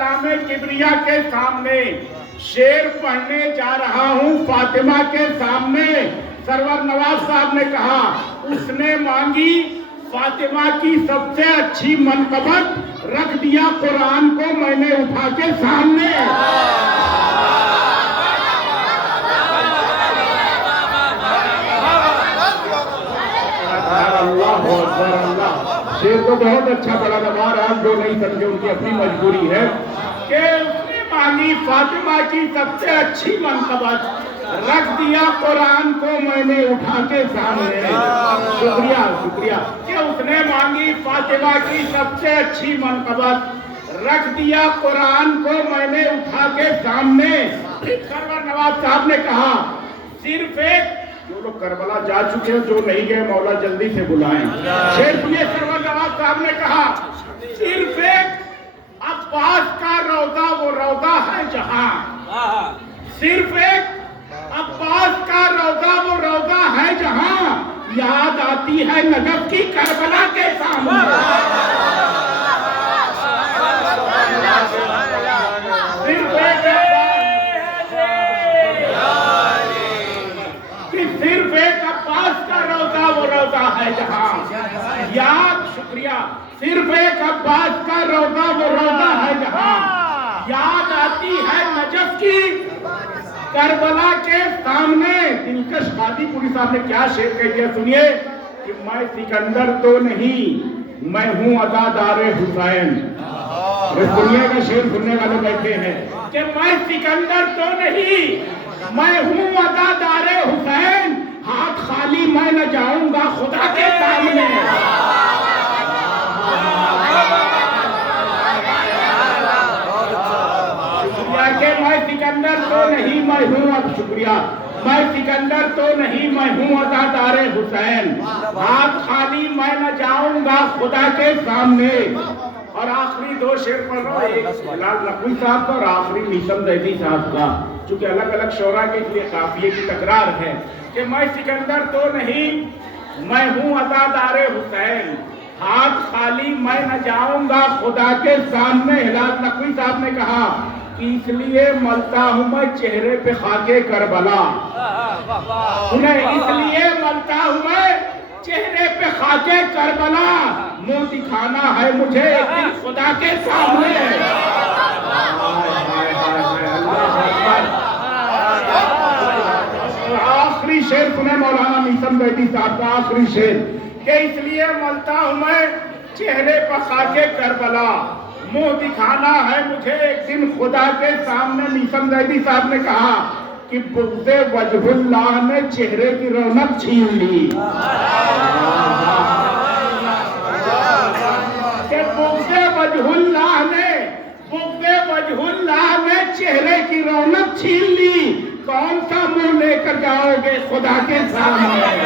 کلام کبریا کے سامنے شعر پڑھنے جا رہا ہوں فاطمہ کے سامنے۔ سرور نواز صاحب نے کہا اس نے مانگی فاطمہ کی سب سے اچھی منقبت، رکھ دیا قرآن کو میں نے اٹھا کے سامنے۔ اللہ اکبر اللہ۔ شعر تو بہت اچھا پڑھا تھا، بہرحال جو نہیں سمجھے ان کی اپنی مجبوری ہے کہ اس نے مانگی فاطمہ کی سب سے اچھی منقبت، رکھ دیا قرآن کو میں نے اٹھا کے سامنے۔ شکریہ کہ اس نے مانگی فاطمہ کی سب سے اچھی منقبت، رکھ دیا قرآن کو میں نے اٹھا کے سامنے۔ سرور نواز صاحب نے کہا صرف ایک، جو لوگ کربلا جا چکے ہیں جو نہیں گئے مولا جلدی سے بلائیں۔ شیخ سرور نواز صاحب نے کہا صرف ایک عباس کا روضہ وہ روضہ ہے جہاں، صرف ایک عباس کا روضہ وہ روضہ ہے جہاں، یاد آتی ہے نجف کی کربلا کے سامنے۔ صرف ایک عباس کا روضہ وہ روضہ ہے جہاں، صرف ایک عباس کا روضہ وہ روضہ ہے جہاں، یاد آتی ہے نجف کی کربلا کے سامنے۔ دلکش قادی پوری صاحب نے کیا شعر کہہ دیا سنیے کہ میں سکندر تو نہیں، میں ہوں عزادار حسین۔ سنیے کا شعر سننے والے بیٹھے ہیں کہ میں سکندر تو نہیں، میں ہوں عزادار حسین، ہاتھ خالی میں نہ جاؤں گا خدا کے سامنے۔ کہ میں سکندر تو نہیں، میں ہوں میں سکندر تو نہیں، میں ہوں عزادار حسین، ہاتھ خالی میں نہ جاؤں گا خدا کے سامنے۔ اور آخری دو شعر پڑھ رہا ہوں، ایک بلال نقوی صاحب کا اور آخری نیسم دیدی صاحب کا، چونکہ الگ الگ شعراء کے لیے قافیے کی تکرار ہے کہ میں سکندر تو نہیں، میں ہوں عزادار حسین، ہاتھ خالی میں نہ جاؤں گا خدا کے سامنے۔ بلال نقوی صاحب نے کہا اس لیے ملتا ہوں میں چہرے پہ خاکے کربلا، اس لیے ملتا ہوں میں چہرے پہ خاکے کربلا، منہ دکھانا ہے مجھے ایک دن خدا کے سامنے۔ آخری شعر سنے مولانا نیسم بیدی صاحب کا، آخری شعر کہ اس لیے ملتا ہوں میں چہرے پہ خاکے کربلا، منہ دکھانا ہے مجھے ایک دن خدا کے سامنے۔ نیسم زیدی صاحب نے کہا کہ بغض وجہ اللہ نے چہرے کی رونق چھین لی، کہ بغض وجہ اللہ نے چہرے کی رونق چھین لی، کون سا منہ لے کر جاؤ گے خدا کے سامنے۔